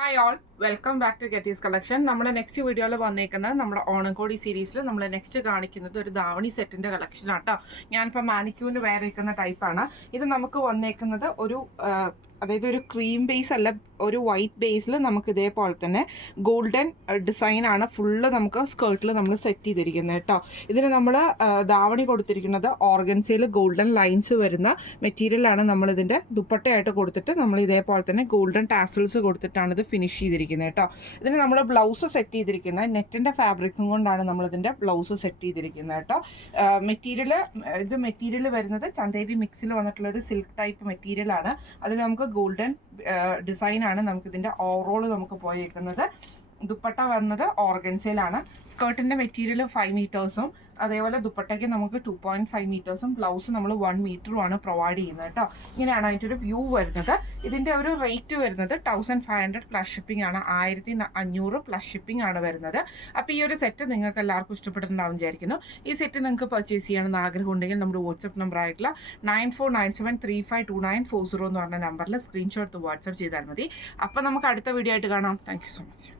Hi all, welcome back to Geethi's collection. നമ്മുടെ next വീഡിയോയിൽ വന്നേക്കുന്നത് നമ്മുടെ ഓണക്കോടി സീരീസിൽ നമ്മൾ നെക്സ്റ്റ് കാണിക്കുന്നത് ഒരു ധാവണി സെറ്റിന്റെ കളക്ഷൻ ആട്ടോ. ഞാനിപ്പോൾ മാനിക്യൂവിന് വേറെ ഇരിക്കുന്ന ടൈപ്പാണ്. ഇത് നമുക്ക് വന്നേക്കുന്നത് അതായത് ഒരു ക്രീം ബേസ് അല്ല, ഒരു വൈറ്റ് ബേസിൽ നമുക്ക് ഇതേപോലെ തന്നെ ഗോൾഡൻ ഡിസൈൻ ആണ് ഫുള്ള് നമുക്ക് സ്കേർട്ടിൽ നമ്മൾ സെറ്റ് ചെയ്തിരിക്കുന്നത് കേട്ടോ. ഇതിന് നമ്മൾ ധാവണി കൊടുത്തിരിക്കുന്നത് ഓർഗൻസയിൽ ഗോൾഡൻ ലൈൻസ് വരുന്ന മെറ്റീരിയലാണ് നമ്മൾ ഇതിൻ്റെ ദുപ്പട്ടയായിട്ട് കൊടുത്തിട്ട് നമ്മൾ ഇതേപോലെ തന്നെ ഗോൾഡൻ ടാസൽസ് കൊടുത്തിട്ടാണ് ഇത് ഫിനിഷ് ചെയ്തിരിക്കുന്നത് കേട്ടോ. ഇതിന് നമ്മൾ ബ്ലൗസ് സെറ്റ് ചെയ്തിരിക്കുന്നത് നെറ്റിൻ്റെ ഫാബ്രിക്കും കൊണ്ടാണ് നമ്മളിതിൻ്റെ ബ്ലൗസ് സെറ്റ് ചെയ്തിരിക്കുന്നത് കേട്ടോ. മെറ്റീരിയൽ വരുന്നത് ചന്തേരി മിക്സിൽ വന്നിട്ടുള്ളൊരു സിൽക്ക് ടൈപ്പ് മെറ്റീരിയലാണ്. അതിൽ നമുക്ക് ഗോൾഡൻ ഡിസൈൻ ആണ് നമുക്ക് ഇതിന്റെ ഓവറോൾ നമുക്ക് പോയേക്കുന്നത്. ദുപ്പട്ട വന്നത് ഓർഗൻസയിലാണ്. സ്കേർട്ടിന്റെ മെറ്റീരിയൽ 5 മീറ്റേഴ്സും അതേപോലെ ദുപ്പട്ടയ്ക്ക് നമുക്ക് 2.5 മീറ്റേഴ്സും ബ്ലൗസ് നമ്മൾ 1 മീറ്ററുമാണ് പ്രൊവൈഡ് ചെയ്യുന്നത് കേട്ടോ. ഇങ്ങനെയാണ് അതിൻ്റെ ഒരു വ്യൂ വരുന്നത്. ഇതിൻ്റെ ഒരു റേറ്റ് വരുന്നത് 1500 പ്ലസ് ഷിപ്പിംഗ് ആണ്. 1500 പ്ലസ് ഷിപ്പിംഗ് ആണ് വരുന്നത്. അപ്പോൾ ഈ ഒരു സെറ്റ് നിങ്ങൾക്ക് എല്ലാവർക്കും ഇഷ്ടപ്പെട്ടിട്ടുണ്ടാവും വിചാരിക്കുന്നു. ഈ സെറ്റ് നിങ്ങൾക്ക് പർച്ചേസ് ചെയ്യണമെന്ന് ആഗ്രഹം ഉണ്ടെങ്കിൽ നമ്മുടെ വാട്സപ്പ് നമ്പർ ആയിട്ടുള്ള 9497352940 എന്ന് പറഞ്ഞ നമ്പറിൽ സ്ക്രീൻഷോട്ട് വാട്സപ്പ് ചെയ്താൽ മതി. അപ്പോൾ നമുക്ക് അടുത്ത വീഡിയോ ആയിട്ട് കാണാം. Thank you so much.